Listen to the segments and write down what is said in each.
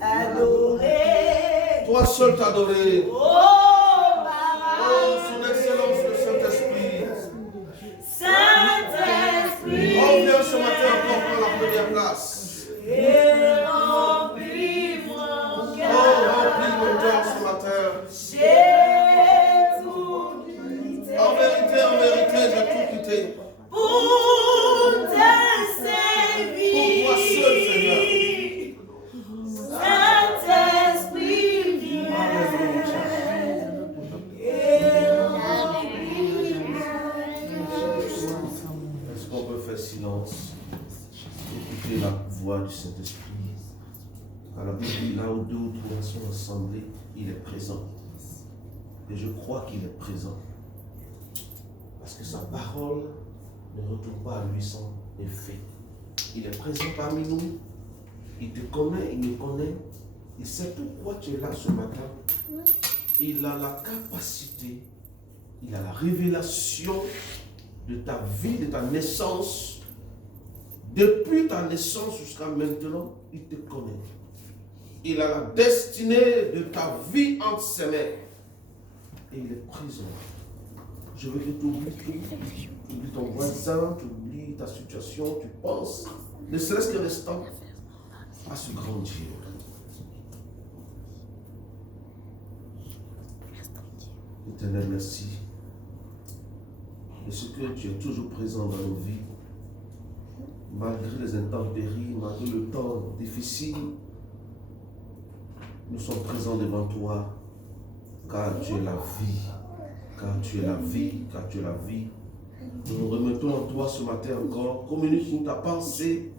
Adorer. Toi seul t'adorer. Oh, son Excellence, le Saint-Esprit. Saint-Esprit. On vient ce matin encore prendre la première place. Et remplis mon cœur. Oh, remplis mon cœur ce matin. J'ai tout quitté. En vérité, j'ai tout quitté. Pour te servir. Pour toi seul, Seigneur. Saint-Esprit, viens. Et remplis mon cœur. Est-ce qu'on peut faire silence? Écoutez la voix du Saint-Esprit. À la Bible, là où deux ou trois sont assemblés, il est présent. Et je crois qu'il est présent. Parce que sa parole ne retourne pas à lui sans effet. Il est présent parmi nous. Il te connaît, il me connaît. Il sait pourquoi tu es là ce matin. Il a la capacité, il a la révélation de ta vie, de ta naissance. Depuis ta naissance jusqu'à maintenant, il te connaît. Il a la destinée de ta vie entre ses mains. Et il est présent. Je veux que tu oublies tout. Tu oublies ton voisin, tu oublies ta situation, tu penses, ne serait-ce qu'un instant, à ce grand Dieu. Éternel, merci. Et ce que tu es toujours présent dans nos vies, malgré les intempéries, malgré le temps difficile, nous sommes présents devant toi, car tu es la vie, car tu es la vie, car tu es la vie. Nous nous remettons en toi ce matin encore, communique-nous ta pensée,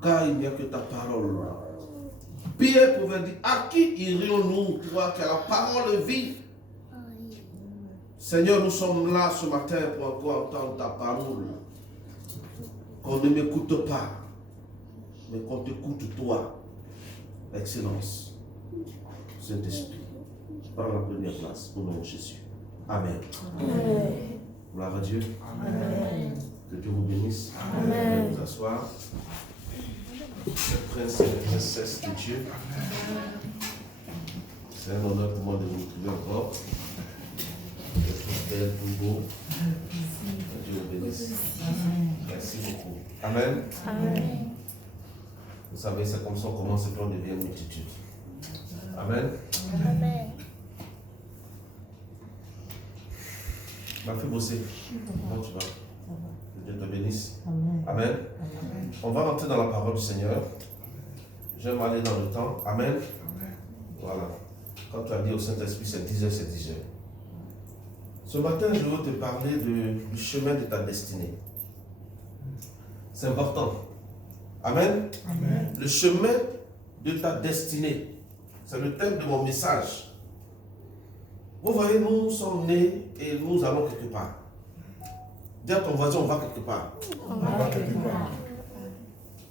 car il n'y a que ta parole. Pierre pouvait dire, à qui irions-nous, toi qui as la parole vie? Seigneur, nous sommes là ce matin pour encore entendre ta parole. Qu'on ne m'écoute pas, mais qu'on t'écoute toi. Excellence, Saint-Esprit, prends la première place au nom de Jésus. Amen. Amen. Gloire à Dieu. Amen. Que Dieu vous bénisse. Amen. Vous asseoir. Le prince et la princesse de Dieu. C'est un honneur pour moi de vous trouver encore. D'être belle, tout beau. Que Dieu vous bénisse. Merci beaucoup. Amen. Amen. Vous savez, c'est comme ça qu'on commence et puis on devient une multitude. Amen. Amen. Ma fille bosser. Comment tu vas? Que Dieu te bénisse. Amen. Amen. Amen. On va rentrer dans la parole du Seigneur. J'aime aller dans le temps. Amen. Voilà. Quand tu as dit au Saint-Esprit, c'est 10 heures, c'est 10 heures. Ce matin, je veux te parler du chemin de ta destinée. C'est important. Amen. Amen. Le chemin de ta destinée. C'est le thème de mon message. Vous voyez, nous sommes nés et nous allons quelque part. Dis à ton voisin, on va quelque part. On va quelque part.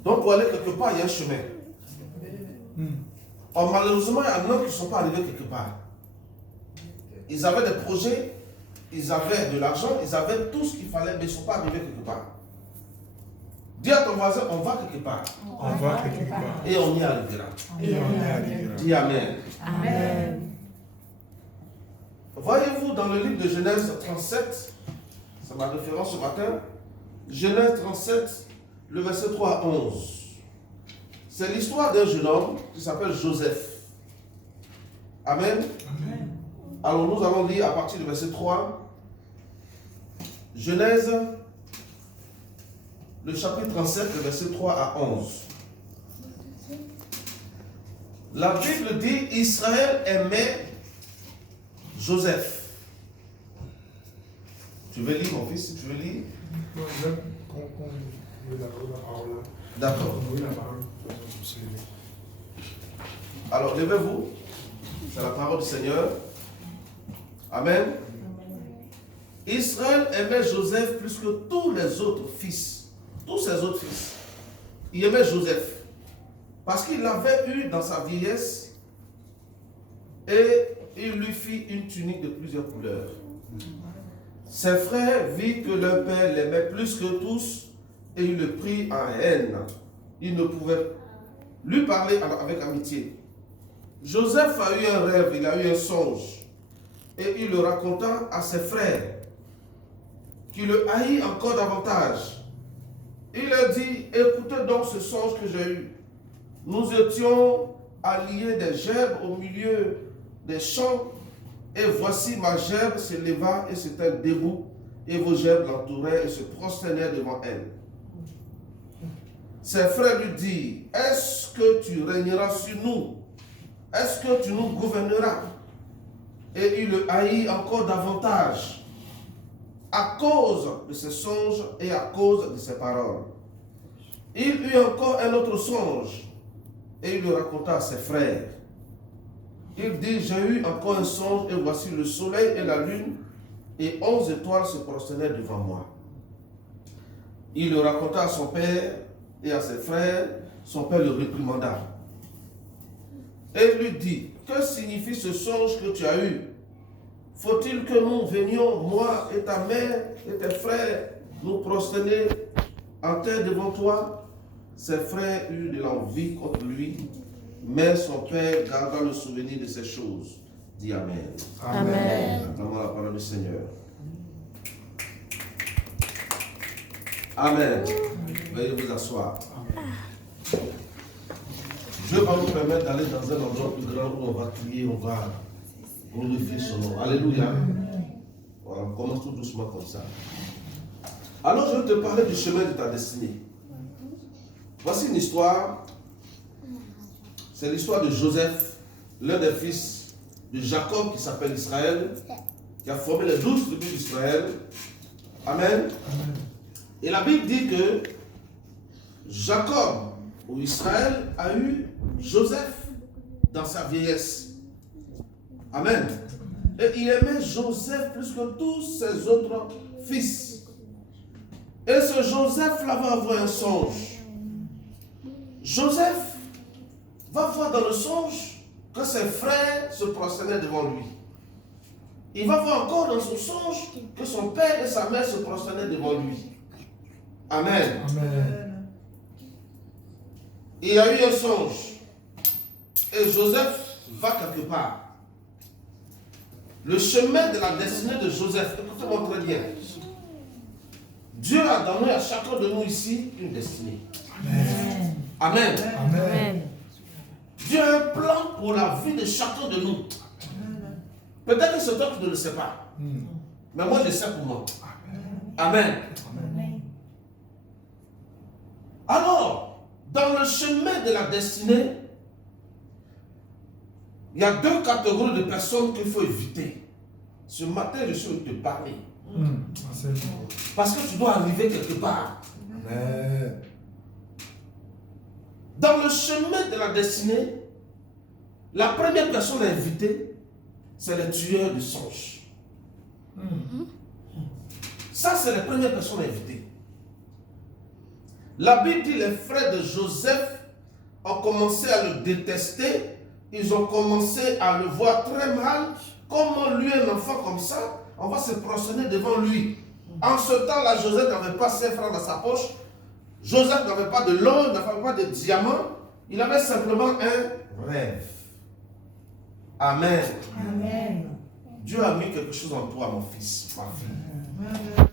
Donc pour aller quelque part, il y a un chemin. Or, malheureusement, il y en a qui ne sont pas arrivés quelque part. Ils avaient des projets, ils avaient de l'argent, ils avaient tout ce qu'il fallait, mais ils ne sont pas arrivés quelque part. Dis à ton voisin, on va quelque part. On va quelque part. Et on y arrivera. Et on y arrivera. Dis Amen. Amen. Voyez-vous dans le livre de Genèse 37, c'est ma référence ce matin, Genèse 37, le verset 3 à 11. C'est l'histoire d'un jeune homme qui s'appelle Joseph. Amen. Amen. Alors nous allons lire à partir du verset 3, Genèse, le chapitre 37, le verset 3 à 11. La Bible dit, Israël aimait Joseph. Tu veux lire, mon fils, si tu veux lire? Non, j'aime qu'on lit la parole. D'accord. On lit la parole. Alors, levez-vous. C'est la parole du Seigneur. Amen. Israël aimait Joseph plus que tous les autres fils. Tous ses autres fils. Il aimait Joseph. Parce qu'il l'avait eu dans sa vieillesse et il lui fit une tunique de plusieurs couleurs. Ses frères virent que leur père l'aimait plus que tous et il le prit en haine. Il ne pouvait lui parlait avec amitié. Joseph a eu un rêve, il a eu un songe. Et il le raconta à ses frères, qui le haït encore davantage. Il leur dit, écoutez donc ce songe que j'ai eu. Nous étions alliés des gerbes au milieu des champs, et voici ma gerbe se leva et se tint debout, et vos gerbes l'entouraient et se prosternèrent devant elle. Ses frères lui dirent, est-ce que tu régneras sur nous? Est-ce que tu nous gouverneras? Et il le haït encore davantage, à cause de ses songes et à cause de ses paroles. Il eut encore un autre songe, et il le raconta à ses frères. Il dit, j'ai eu encore un songe, et voici le soleil et la lune, et 11 étoiles se prosternaient devant moi. Il le raconta à son père et à ses frères. Son père le réprimanda. Et lui dit, que signifie ce songe que tu as eu? Faut-il que nous venions, moi et ta mère et tes frères, nous prosterner en terre devant toi? Ses frères eurent de l'envie contre lui, mais son père garda le souvenir de ces choses. Dis Amen. Amen. Acclamons la parole du Seigneur. Amen. Veuillez vous asseoir. Dieu va nous permettre d'aller dans un endroit plus grand où on va crier, on va glorifier son nom. Alléluia. Voilà, on commence tout doucement comme ça. Alors je vais te parler du chemin de ta destinée. Voici une histoire. C'est l'histoire de Joseph, l'un des fils de Jacob qui s'appelle Israël, qui a formé les 12 tribus d'Israël. Amen. Et la Bible dit que Jacob ou Israël a eu Joseph dans sa vieillesse. Amen. Et il aimait Joseph plus que tous ses autres fils. Et ce Joseph-là va avoir un songe. Joseph va voir dans le songe que ses frères se prosternaient devant lui. Il va voir encore dans son songe que son père et sa mère se prosternaient devant lui. Amen. Amen. Il y a eu un songe. Et Joseph va quelque part. Le chemin de la destinée de Joseph, écoutez-moi très bien. Dieu a donné à chacun de nous ici une destinée. Amen. Amen. Amen. Dieu a un plan pour la vie de chacun de nous. Peut-être que c'est toi qui ne le sais pas. Mais moi, je sais pour moi. Amen. Alors, dans le chemin de la destinée, il y a deux catégories de personnes qu'il faut éviter. Ce matin, je suis venu te parler. Parce que tu dois arriver quelque part. Amen. Dans le chemin de la destinée, la première personne à éviter, c'est le tueur de songes. Ça, c'est la première personne à éviter. La Bible dit que les frères de Joseph ont commencé à le détester. Ils ont commencé à le voir très mal. Comment lui, un enfant comme ça, on va se prosterner devant lui. En ce temps-là, Joseph n'avait pas 5 francs dans sa poche. Joseph n'avait pas de l'or, il n'avait pas de diamants. Il avait simplement un rêve. Amen. Amen. Dieu a mis quelque chose en toi, mon fils, ma fille.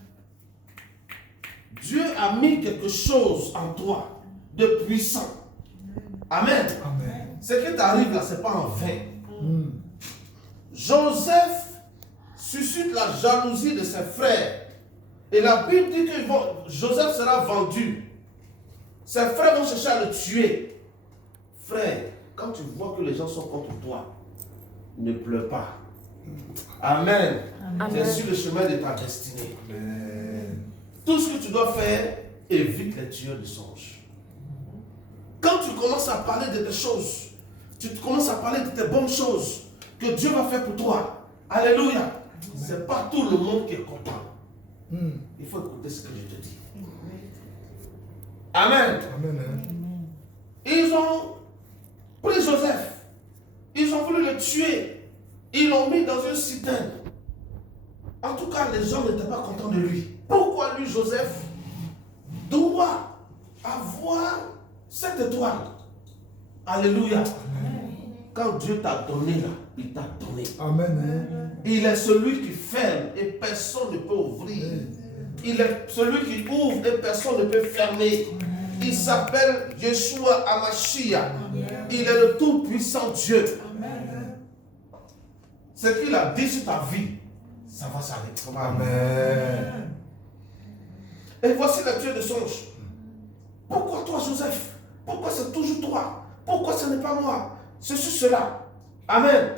Dieu a mis quelque chose en toi de puissant. Amen. Amen. Ce qui t'arrive là, ce n'est pas en vain. Joseph suscite la jalousie de ses frères. Et la Bible dit que Joseph sera vendu. Ses frères vont chercher à le tuer. Frère, quand tu vois que les gens sont contre toi, ne pleure pas. Amen. Tu es sur le chemin de ta destinée. Amen. Tout ce que tu dois faire, évite les tueurs de songes. Quand tu commences à parler de tes choses, tu commences à parler de tes bonnes choses que Dieu va faire pour toi. Alléluia. Ce n'est pas tout le monde qui est content. Il faut écouter ce que je te dis. Amen. Amen. Ils ont pris Joseph. Ils ont voulu le tuer. Ils l'ont mis dans une citerne. En tout cas, les gens n'étaient pas contents de lui. Pourquoi lui, Joseph, doit avoir cette étoile? Alléluia. Quand Dieu t'a donné là, il t'a donné. Amen. Il est celui qui ferme et personne ne peut ouvrir. Il est celui qui ouvre et personne ne peut fermer. Il s'appelle Yeshua Hamashiach. Il est le tout-puissant Dieu. Ce qu'il a dit sur ta vie, ça va s'arrêter. Amen. Et voici le Dieu de songe. Pourquoi toi, Joseph? Pourquoi c'est toujours toi? Pourquoi ce n'est pas moi? Ceci, cela. Amen.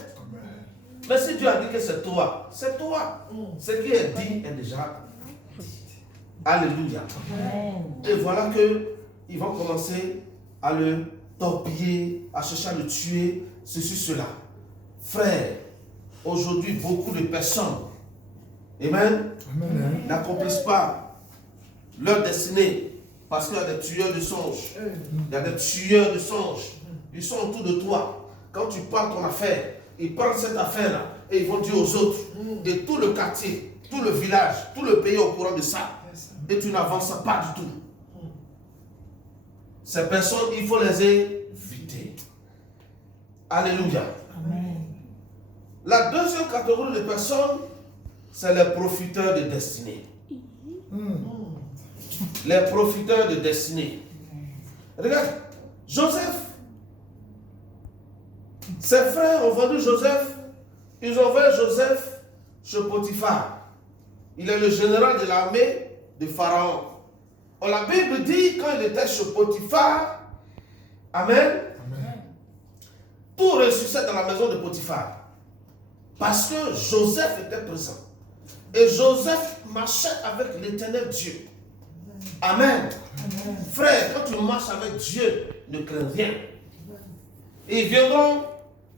Mais si Dieu a dit que c'est toi, c'est toi. Ce qui est dit est déjà dit. Alléluia. Et voilà qu'ils vont commencer à le torpiller, à chercher à le tuer, ceci, cela. Frère, aujourd'hui, beaucoup de personnes, amen, n'accomplissent pas leur destinée parce qu'il y a des tueurs de songes. Il y a des tueurs de songes. Ils sont autour de toi. Quand tu parles ton affaire, ils prennent cette affaire-là et ils vont dire aux autres. Et tout le quartier, tout le village, tout le pays est au courant de ça. Et tu n'avances pas du tout. Ces personnes, il faut les éviter. Alléluia. La deuxième catégorie de personnes, c'est les profiteurs de destinée. Les profiteurs de destinée. Regarde, Joseph, ses frères ont vendu Joseph, ils ont envoyé Joseph chez Potiphar. Il est le général de l'armée de Pharaon. La Bible dit, quand il était chez Potiphar, amen, tout ressuscite dans la maison de Potiphar. Parce que Joseph était présent. Et Joseph marchait avec l'éternel Dieu. Amen. Frère, quand tu marches avec Dieu, ne crains rien. Ils viendront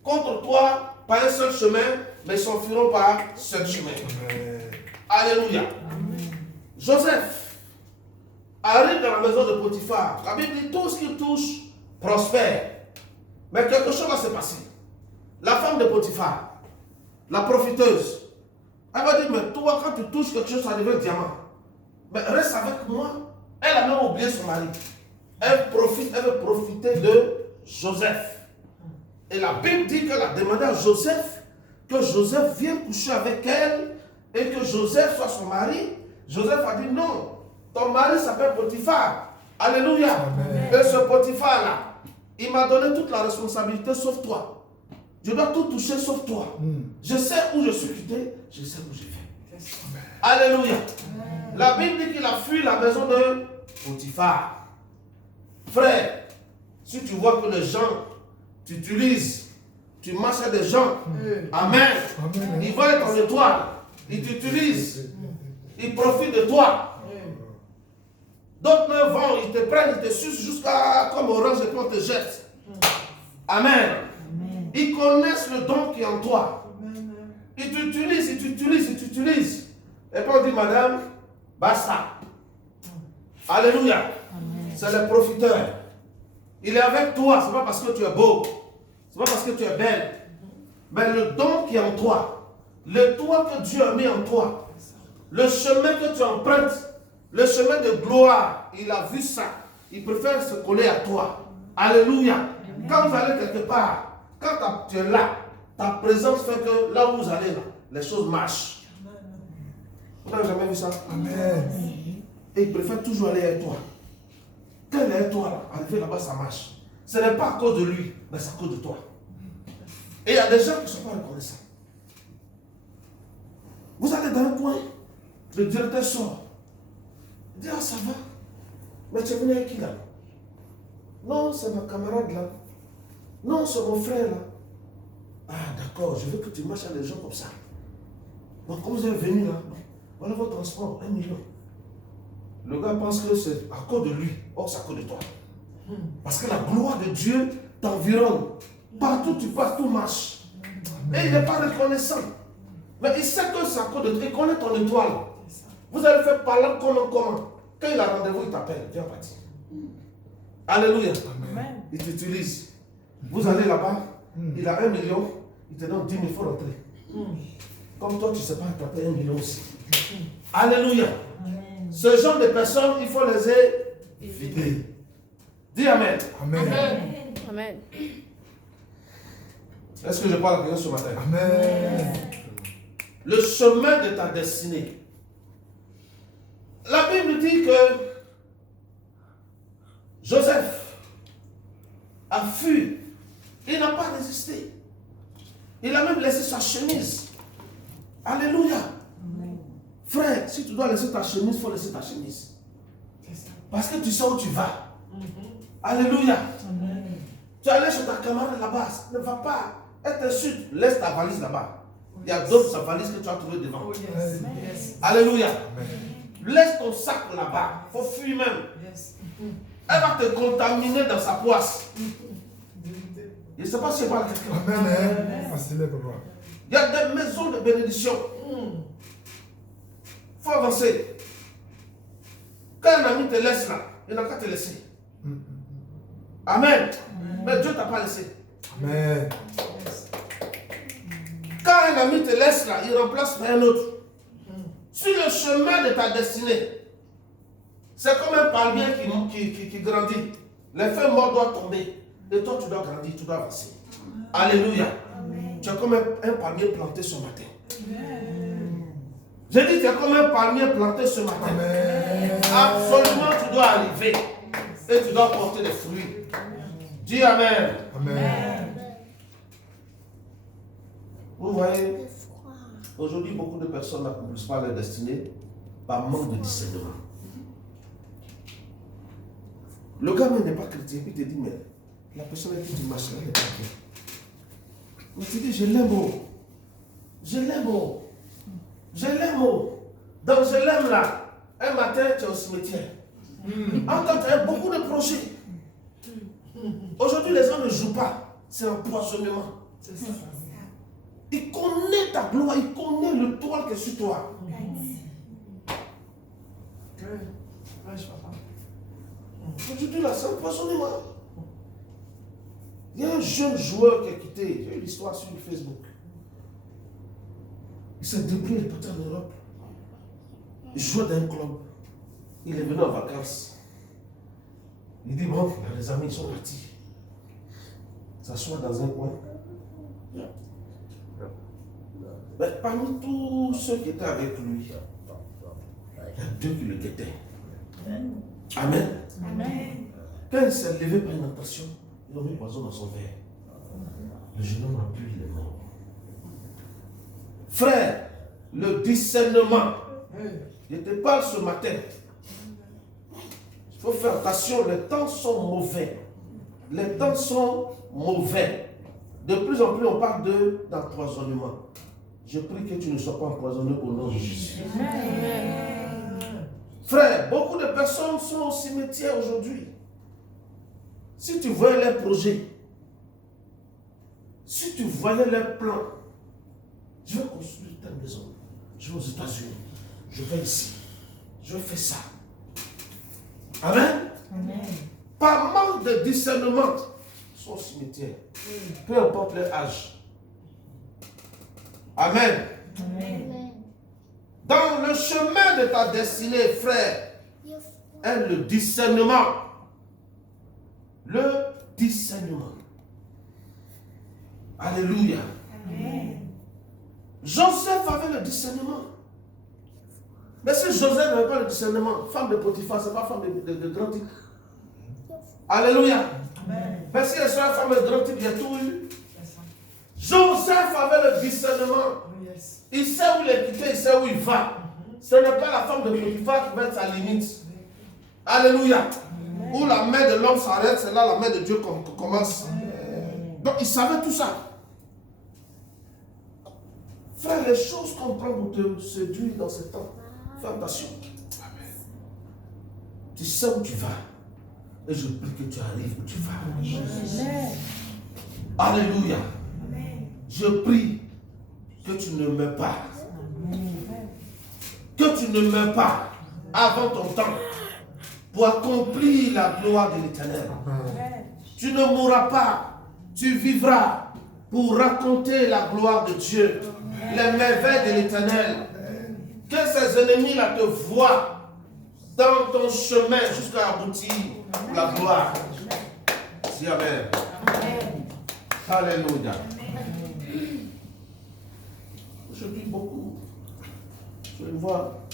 contre toi par un seul chemin, mais ils s'enfuiront par seul chemin. Alléluia. Joseph arrive dans la maison de Potiphar. La Bible dit tout ce qu'il touche prospère. Mais quelque chose va se passer. La femme de Potiphar, la profiteuse, elle va dire, mais toi, quand tu touches quelque chose, ça devient diamant. Mais reste avec moi. Elle a même oublié son mari. Elle veut profiter de Joseph. Et la Bible dit qu'elle a demandé à Joseph que Joseph vienne coucher avec elle et que Joseph soit son mari. Joseph a dit non, ton mari s'appelle Potiphar. Alléluia. Amen. Et ce Potiphar-là, il m'a donné toute la responsabilité sauf toi. Je dois tout toucher sauf toi. Je sais où je suis quitté, je sais où je vais. Alléluia. Amen. La Bible dit qu'il a fui la maison de Potiphar. Frère, si tu vois que les gens t'utilisent, tu marches avec des gens, amen. Ils vont être en étoile, ils t'utilisent, ils profitent de toi. D'autres vont, ils te prennent, ils te sucent jusqu'à comme orange et puis on te jette. Amen. Ils connaissent le don qui est en toi. Ils t'utilisent, ils t'utilisent, ils t'utilisent. Et puis on dit, madame, basta. Alléluia. C'est le profiteur. Il est avec toi, ce n'est pas parce que tu es beau, ce n'est pas parce que tu es belle, mais le don qui est en toi, le toit que Dieu a mis en toi, le chemin que tu empruntes, le chemin de gloire, il a vu ça, il préfère se coller à toi. Alléluia. Quand vous allez quelque part, quand tu es là, ta présence fait que là où vous allez, là, les choses marchent. Vous n'avez jamais vu ça? Amen. Et il préfère toujours aller avec toi. Quand il est avec toi, là, arrivé là-bas, ça marche. Ce n'est pas à cause de lui, mais c'est à cause de toi. Et il y a des gens qui ne sont pas reconnaissants. Vous allez dans un coin, le directeur sort. Il dit, ah ça va. Mais tu es venu avec qui là? Non, c'est ma camarade là. Non, c'est mon frère là. Ah d'accord, je veux que tu marches avec des gens comme ça. Donc quand vous êtes venu là, voilà votre transport, 1 million. Le gars pense que c'est à cause de lui. Or c'est à cause de toi. Parce que la gloire de Dieu t'environne. Partout tu passes, tout marche. Et il n'est pas reconnaissant. Mais il sait que c'est à cause de toi. Il connaît ton étoile. Vous allez faire parler comment. Quand il a rendez-vous, il t'appelle. Viens partir. Alléluia. Amen. Il t'utilise. Vous allez là-bas, il a 1 million, il te donne 10 000, il faut rentrer. Comme toi, tu ne sais pas attraper 1 million aussi. Alléluia. Amen. Ce genre de personnes, il faut les éviter. Dis Amen. Amen. Amen. Est-ce que je parle à quelqu'un ce matin? Amen. Le chemin de ta destinée. La Bible dit que Joseph a fui. Il n'a pas résisté. Il a même laissé sa chemise. Alléluia. Frère, si tu dois laisser ta chemise, il faut laisser ta chemise. Parce que tu sais où tu vas. Alléluia. Tu es allé chez ta camarade là-bas. Ne va pas. Elle t'insulte. Laisse ta valise là-bas. Il y a d'autres valises que tu as trouvées devant. Alléluia. Laisse ton sac là-bas. Il faut fuir même. Elle va te contaminer dans sa poisse. Je ne sais pas si je parle à quelqu'un. Amen. Facile pour moi. Il y a des maisons de bénédiction. Il faut avancer. Quand un ami te laisse là, il n'a qu'à te laisser. Amen. Mais Dieu ne t'a pas laissé. Amen. Quand un ami te laisse là, il remplace par un autre. Sur le chemin de ta destinée, c'est comme un palmier qui grandit. Les feuilles mortes doivent tomber. Et toi, tu dois grandir, tu dois avancer. Alléluia. Tu es comme un palmier planté ce matin. J'ai dit, tu es comme un palmier planté ce matin. Amen. Absolument, tu dois arriver. Et tu dois porter des fruits. Dis Amen. Amen. Vous voyez, aujourd'hui, beaucoup de personnes n'accomplissent pas leur destinée par manque de discernement. Le gars n'est pas chrétien, puis il te dit, mais la personne avec qui tu marches là, elle n'est pas bien. Mais tu dis, je l'aime, oh. Je l'aime, oh. Je l'aime, oh. Donc je l'aime là. Un matin, tu es au cimetière. Encore, tu as beaucoup de projets. Aujourd'hui, les gens ne jouent pas. C'est un empoisonnement. C'est ça. Il connaît ta gloire, il connaît le toit qui est sur toi. Aujourd'hui, là, c'est un empoisonnement. Il y a un jeune joueur qui a quitté. J'ai eu l'histoire sur Facebook. Il s'est débrouillé, il est parti en Europe. Il jouait dans un club. Il est venu en vacances. Il dit, bon, les amis sont partis. S'assoit dans un coin. Mais parmi tous ceux qui étaient avec lui, il y a deux qui le guettaient. Amen. Amen. Quand il s'est levé par une intention, ils ont mis poison dans son verre. Le jeune homme a pu, il est mort. Frère, le discernement. Je te parle ce matin. Il faut faire attention, les temps sont mauvais. Les temps sont mauvais. De plus en plus, on parle d'empoisonnement. Je prie que tu ne sois pas empoisonné au nom de Jésus. Frère, beaucoup de personnes sont au cimetière aujourd'hui. Si tu voyais leurs projets, si tu voyais leurs plans, je vais construire telle maison, je vais aux États-Unis, je vais ici, je vais faire ça. Amen. Amen. Par manque de discernement, ils sont au cimetière. Peu importe leur âge. Amen. Amen. Dans le chemin de ta destinée, frère, est le discernement. Le discernement. Alléluia. Amen. Joseph avait le discernement. Mais si Joseph n'avait pas le discernement, femme de Potiphar, ce n'est pas femme de grand type. Alléluia. Amen. Mais si elle soit femme de grand type, il y a tout eu. Joseph avait le discernement. Il sait où il est quitté, il sait où il va. Ce n'est pas la femme de Potiphar qui va être sa limite. Alléluia. Où la main de l'homme s'arrête, c'est là la main de Dieu commence. Donc il savait tout ça. Frère, les choses qu'on prend pour te séduire dans ce temps, fais attention. Tu sais où tu vas. Et je prie que tu arrives où tu vas. Alléluia. Je prie que tu ne meurs pas. Que tu ne meurs pas avant ton temps pour accomplir la gloire de l'Éternel. Tu ne mourras pas. Tu vivras pour raconter la gloire de Dieu, les merveilles de l'Éternel. Que ces ennemis-là te voient dans ton chemin jusqu'à aboutir pour la gloire. Dis Amen. Amen. Alléluia. Aujourd'hui, beaucoup, je le vois,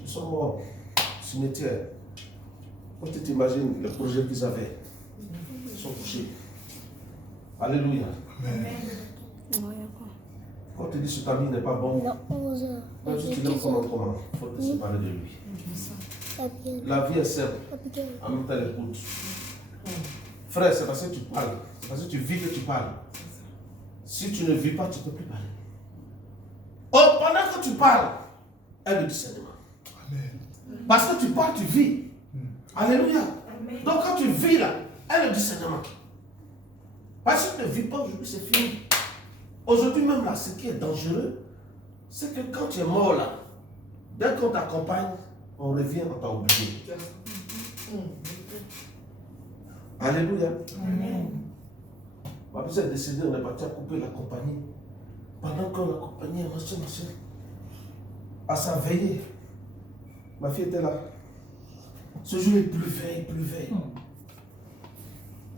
ils sont morts, cimetière. Quand tu t'imagines le projet qu'ils avaient, ils sont couchés. Alléluia. Quand tu dis que cet ami n'est pas bon, même si tu l'aimes comment, il faut te séparer de lui. La vie est simple, en même temps elle est courte. Frère, c'est parce que tu parles, c'est parce que tu vis que tu parles. Si tu ne vis pas, tu ne peux plus parler. Oh, pendant que tu parles, aie le discernement. Parce que tu parles, tu vis. Alléluia. Donc quand tu vis là, aie le discernement. Parce que tu ne vis pas aujourd'hui, c'est fini. Aujourd'hui même là, ce qui est dangereux, c'est que quand tu es mort là, dès qu'on t'accompagne, on revient, on t'a oublié. Alléluia. Amen. Ma fille est décédée, on est parti à couper la compagnie. Pendant qu'on l'accompagnait, machin, à sa veillée, ma fille était là. Ce jour, il pleuvait.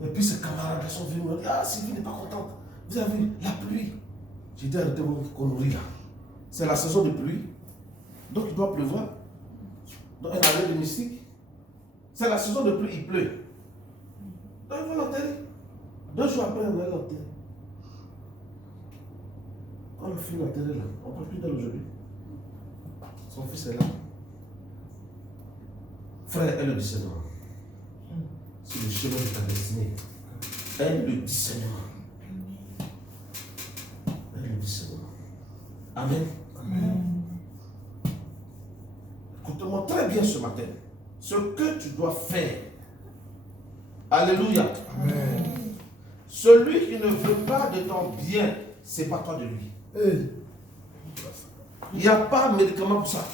Et puis ses camarades sont venus me dire, ah, Sylvie n'est pas contente. Vous avez vu la pluie. J'ai dit, arrêtez qu'on nourrit là. C'est la saison de pluie. Donc il doit pleuvoir. Donc elle avait le mystique. C'est la saison de pluie, il pleut. Donc il va l'enterrer. 2 jours après, on va l'enterrer. Quand on finit l'enterrer là, on ne parle plus d'elle aujourd'hui. Son fils est là. Frère, aie le discernement. C'est le chemin de ta destinée. Aie le discernement. Aie le discernement. Amen. Écoute-moi très bien ce matin. Ce que tu dois faire. Alléluia. Amen. Celui qui ne veut pas de ton bien, sépare-toi de lui. Il n'y a pas de médicament pour ça.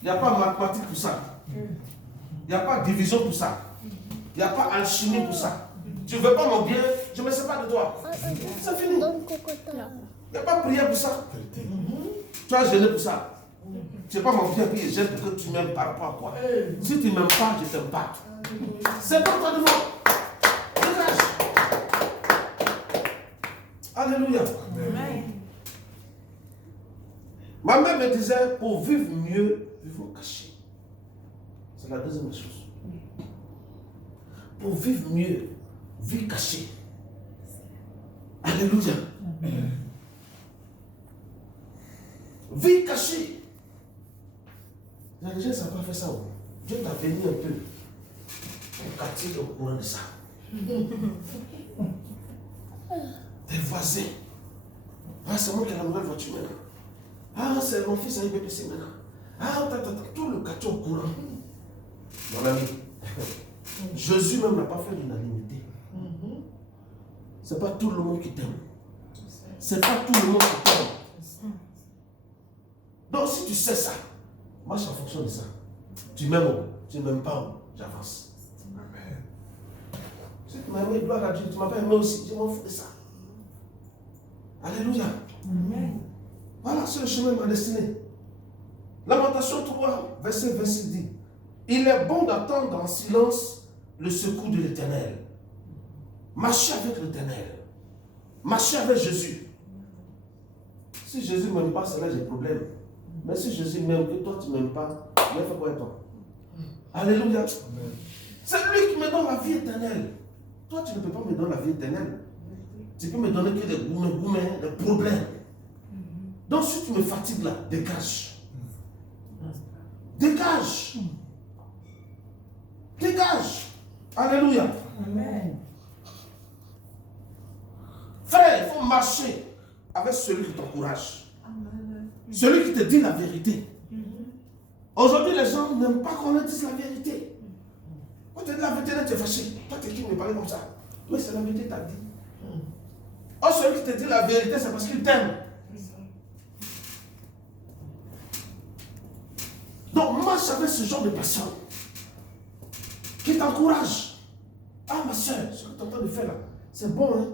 Il n'y a pas de mathématiques pour ça. Il n'y a pas de division pour ça. Il n'y a pas d'alchimie pour ça. Tu ne veux pas mon bien, je me sépare de toi. C'est fini. Il n'y a pas de prière pour ça. Tu as gêné pour ça. Tu n'es pas mon bien, puis j'aime que tu m'aimes par rapport à quoi. Si tu ne m'aimes pas, je ne t'aime pas. C'est pas toi de moi. Dégage. Alléluia. Amen. Ma mère me disait, pour vivre mieux, vivons cachés. C'est la deuxième chose. Pour vivre mieux, vis caché. Alléluia. Vis caché. Les gens ne savent pas faire ça. Dieu t'a béni un peu. Ton quartier est au courant de ça. Tes voisins. Ah, c'est moi qui ai la nouvelle voiture maintenant. Ah, c'est mon fils à IBPC maintenant. Ah, tout le quartier au courant. Mon ami, Jésus même n'a pas fait l'unanimité. Ce n'est pas tout le monde qui t'aime. Ce n'est pas tout le monde qui t'aime. Donc si tu sais ça, marche en fonction de ça. Tu m'aimes ou tu ne m'aimes pas, j'avance. Amen. Si tu m'as aimé, gloire à Dieu, tu m'as pas aimé aussi, je m'en fous de ça. Alléluia. Amen. Voilà, c'est le chemin de ma destinée. Lamentation 3, verset 26 dit, il est bon d'attendre en silence le secours de l'Éternel. Marchez avec l'Éternel. Marchez avec Jésus. Si Jésus ne m'aime pas, c'est là que j'ai problème. Mais si Jésus m'aime que toi tu ne m'aimes pas, il fait quoi avec toi? Alléluia. C'est lui qui me donne la vie éternelle. Toi tu ne peux pas me donner la vie éternelle. Tu peux me donner que des goumets, des problèmes. Donc si tu me fatigues là, dégage. Dégage. Dégage. Alléluia. Amen. Frère, il faut marcher avec celui qui t'encourage. Celui qui te dit la vérité. Aujourd'hui, les gens n'aiment pas qu'on leur dise la vérité. Quand tu dis la vérité, là, tu es fâché. Toi, tu es qui me parler comme ça? Oui, c'est la vérité, tu as dit. Or, celui qui te dit la vérité, c'est parce qu'il t'aime. Donc, marche avec ce genre de personnes qui t'encouragent. Ah, ma soeur, ce que tu es en train de faire là, c'est bon, hein?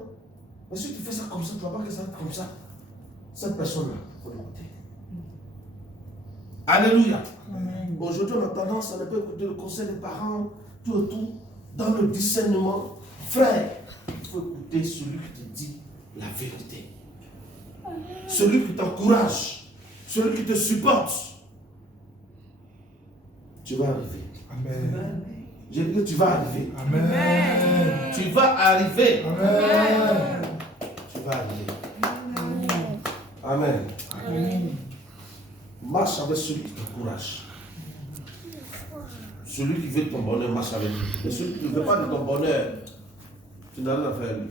Mais si tu fais ça comme ça, tu ne vas pas que ça va être comme ça. Cette personne-là, il faut l'écouter. Alléluia. Amen. Aujourd'hui, on a tendance à ne pas écouter le conseil des parents. tout autour, dans le discernement. Frère, il faut écouter celui qui te dit la vérité. Celui qui t'encourage, celui qui te supporte. Tu vas arriver. Amen. J'ai dit que tu vas arriver. Amen. Tu vas arriver. Amen. Tu vas arriver. Amen. Amen. Marche avec celui qui t'encourage. Celui qui veut ton bonheur, marche avec lui. Et celui qui ne veut pas de ton bonheur, tu n'as rien à faire avec lui.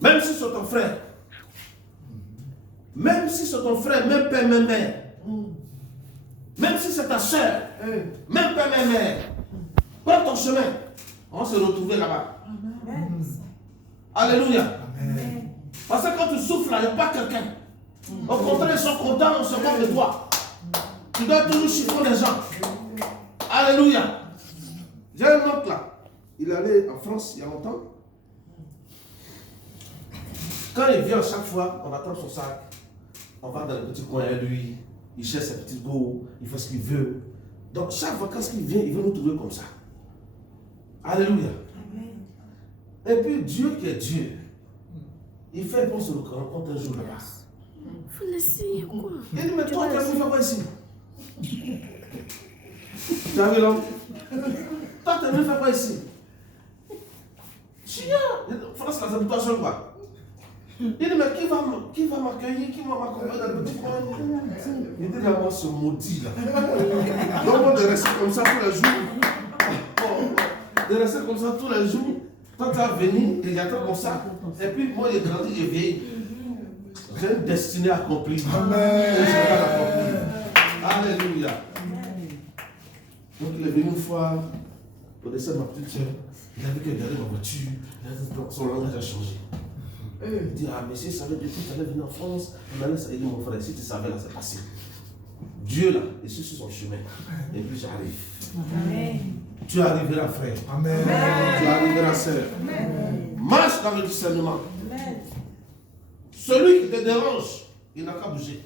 Même si c'est ton frère. Même si c'est ton frère, même père, même mère. Même si c'est ta soeur, même père, même mère. Prends ton chemin. On va se retrouver là-bas. Alléluia. Amen. Parce que quand tu souffles là, il n'y a pas quelqu'un. Au contraire, ils sont contents, on se moque de toi. Tu dois toujours chiffrer les gens. Alléluia. J'ai un oncle là. Il allait en France il y a longtemps. Quand il vient chaque fois, on attend son sac. On va dans le petit coin, lui. Il cherche ses petits goûts. Il fait ce qu'il veut. Donc chaque vacances qu'il vient, il veut nous trouver comme ça. Alléluia. Et puis Dieu qui est Dieu, il fait qu'on se rencontre un jour là-bas. Faut laisser quoi? Il dit, mais toi, tu es venu faire quoi ici? Tu as vu l'homme? Toi, tu es venu faire quoi ici? Chia! France, là, c'est pour toi seul, quoi. Il dit, mais qui va m'accueillir? Qui va m'accompagner dans le petit coin? Il dit, là, moi, ce maudit, là. Donc, moi, de rester comme ça tous les jours. De rester comme ça tous les jours. Quand tu vas venir, il y a comme ça. Et puis, moi, il est grandi, il est vieilli. J'ai une destinée accomplie. Amen. Alléluia. Donc il est venu une fois au décès de ma petite soeur. Il a vu qu'il regardait ma voiture. Son langage a changé. Il dit, ah, mais si je savais depuis que tu allais venir en France, il dit, mon frère, si tu savais, là, c'est passé. Dieu, là, est sur son chemin. Et puis j'arrive. Amen. Tu arriveras, frère. Amen. Tu arriveras, sœur. Marche dans le discernement. Amen. Celui qui te dérange, il n'a qu'à bouger.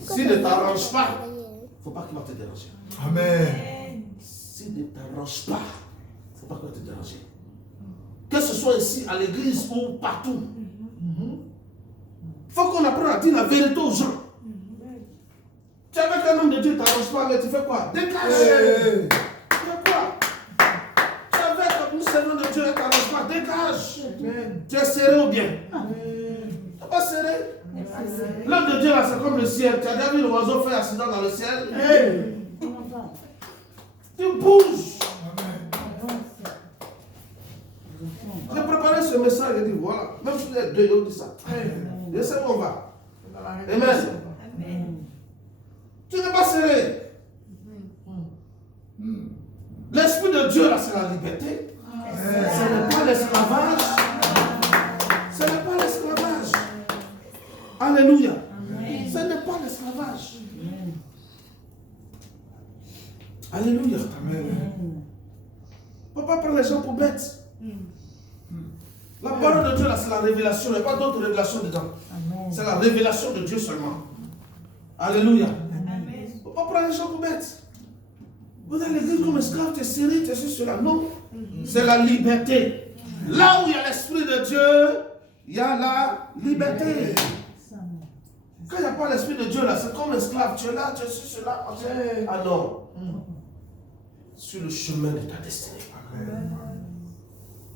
S'il ne t'arrange pas, il ne faut pas qu'il va te déranger. Amen. S'il ne t'arrange pas, il ne faut pas qu'il va te déranger. Que ce soit ici, à l'église ou partout. Il faut qu'on apprenne à dire la vérité aux gens. Tu es avec un homme de Dieu, tu ne t'arranges pas, mais tu fais quoi? Dégage! Tu fais quoi? Tu es avec une servante de Dieu, tu ne t'arranges pas, dégage! Tu es serré ou bien? Tu n'es pas serré? L'homme de Dieu là, c'est comme le ciel. Tu as déjà vu l'oiseau faire accident dans le ciel? Tu bouges. J'ai préparé ce message et dit voilà, même si vous êtes deux, ils dit ça. Je sais où on va. Amen. Tu n'es pas serré. L'esprit de Dieu là, c'est la liberté. Ce n'est pas l'esclavage. Ce n'est pas l'esclavage. Alléluia. Ce n'est pas l'esclavage. Alléluia. Amen. Il ne faut pas prendre les gens pour bêtes. La parole de Dieu, là, c'est la révélation. Il n'y a pas d'autre révélation dedans. C'est la révélation de Dieu seulement. Alléluia. Il ne faut pas prendre les gens pour bêtes. Vous allez l'église comme esclave, tu es serré, tu es sur cela. Non. C'est la liberté. Là où il y a l'Esprit de Dieu, il y a la liberté. Quand il n'y a pas l'Esprit de Dieu, là, c'est comme esclave. Tu es là, tu es sur cela. Ah non. Sur le chemin de ta destinée.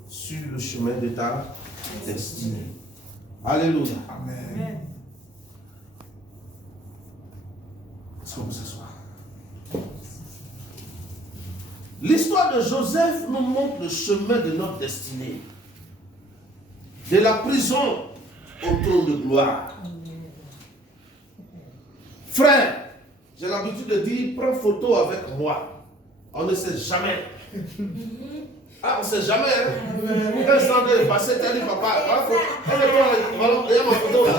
Sur le chemin de ta destinée. Alléluia. Amen. Est-ce qu'on peut s'asseoir? L'histoire de Joseph nous montre le chemin de notre destinée. De la prison au trône de gloire. Frère, j'ai l'habitude de dire, prends photo avec moi. On ne sait jamais. Ah, on ne sait jamais. Un sang de passer, tu as dit, papa, regarde ma photo là.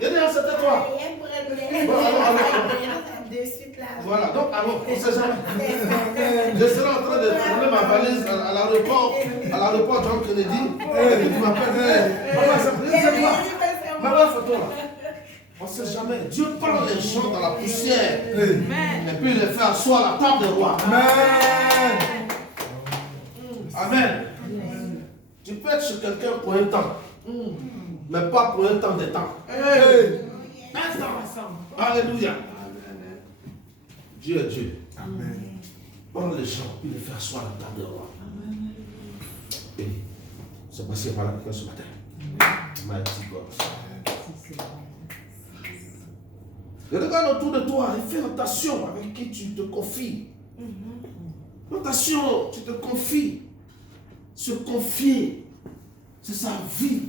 Regarde, c'était toi. Voilà, donc alors, on ne sait jamais. Je serai en train de tourner ma valise à l'aéroport John Kennedy. Et tu m'appelles. Papa, c'est toi. Ma photo là. On ne sait jamais. Dieu prend les gens dans la poussière. Amen. Et puis il les fait asseoir à la table des rois. Amen. Amen. Tu peux être chez quelqu'un pour un temps. Mais pas pour un temps des temps. Un temps. Alléluia. Dieu est Dieu. Amen. Prends les gens, puis les fait asseoir à la table des rois. Et c'est passé par la prière ce matin. Mighty God. Et regarde autour de toi et fais attention avec qui tu te confies. Attention, tu te confies. Se confier, c'est sa vie.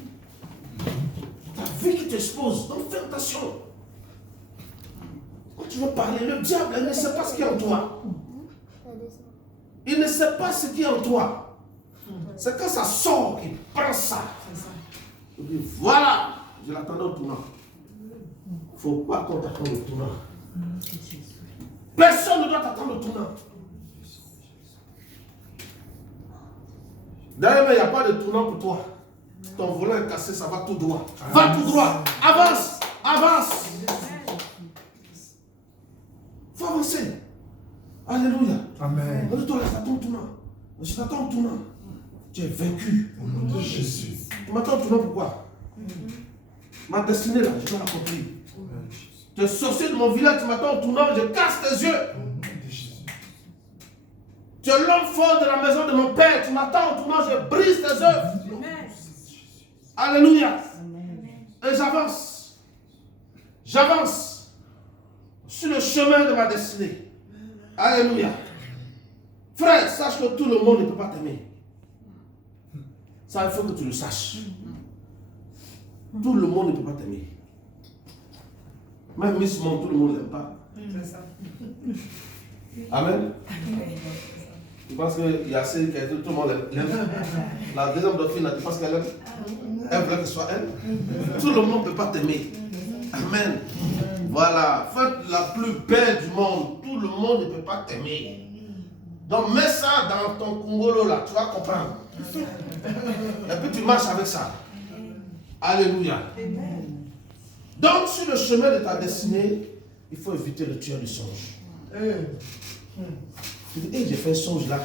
Ta vie qui t'expose. Donc fais attention. Quand tu veux parler, le diable, il ne sait pas ce qui est en toi. Il ne sait pas ce qui est en toi. C'est quand ça sort qu'il prend ça. Il dit, voilà, je l'attendais au tournant. Il ne faut pas qu'on t'attende au tournant. Personne ne doit t'attendre au tournant. D'ailleurs, il n'y a pas de tournant pour toi. Ton volant est cassé, ça va tout droit. Va tout droit. Avance. Avance. Il faut avancer. Alléluia. Amen. Toi, là, t'attends au tournant. Je t'attends au tournant. Tu es vaincu. Au nom de Jésus. Tu m'attends au tournant pourquoi? Ma destinée là, je dois l'accomplir. Tu es sorcier de mon village, tu m'attends au tournant, je casse tes yeux. Au nom de Jésus. Tu es l'homme fort de la maison de mon père, tu m'attends au tournant, je brise tes œuvres. Alléluia. Et j'avance. J'avance sur le chemin de ma destinée. Alléluia. Frère, sache que tout le monde ne peut pas t'aimer. Ça, il faut que tu le saches. Tout le monde ne peut pas t'aimer. Même Miss Monde, tout le monde ne l'aime pas. C'est ça. Amen. Tu penses qu'il y a celle qui a dit tout le monde l'aime. La deuxième dauphine, tu penses qu'elle aime? Elle veut que ce soit elle. Tout le monde ne peut pas t'aimer. Amen. Voilà. Faites la plus belle du monde. Tout le monde ne peut pas t'aimer. Donc mets ça dans ton Congolo là. Tu vas comprendre. Et puis tu marches avec ça. Alléluia. Donc sur le chemin de ta destinée, il faut éviter le tueur du songe. Tu dis, hey, j'ai fait un songe là.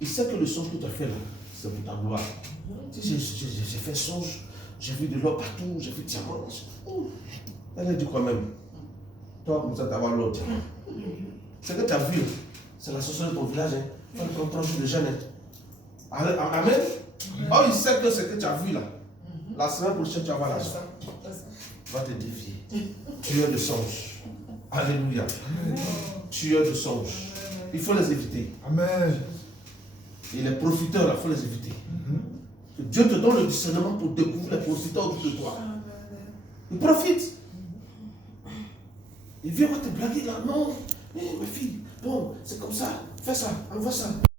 Il sait que le songe que tu as fait là, c'est pour ta gloire. J'ai fait un songe, j'ai vu de l'or partout, j'ai vu diamant. Elle dit quoi même? Toi, comme ça, tu vas voir l'or diamant. Ce que tu as vu, c'est la sorcière de ton village. Il faut prendre 3 jours de jeûne. Amen. Oh, il sait que ce que tu as vu là, la semaine prochaine, tu vas voir l'argent. Va te défier. Tueur de songe. Alléluia. Tueur de songe. Il faut les éviter. Amen. Et les profiteurs, il faut les éviter. Que Dieu te donne le discernement pour découvrir les profiteurs autour de toi. Ils profitent. Ils viennent te blaguer là. Non, mais ma fille, bon, c'est comme ça. Fais ça, envoie ça.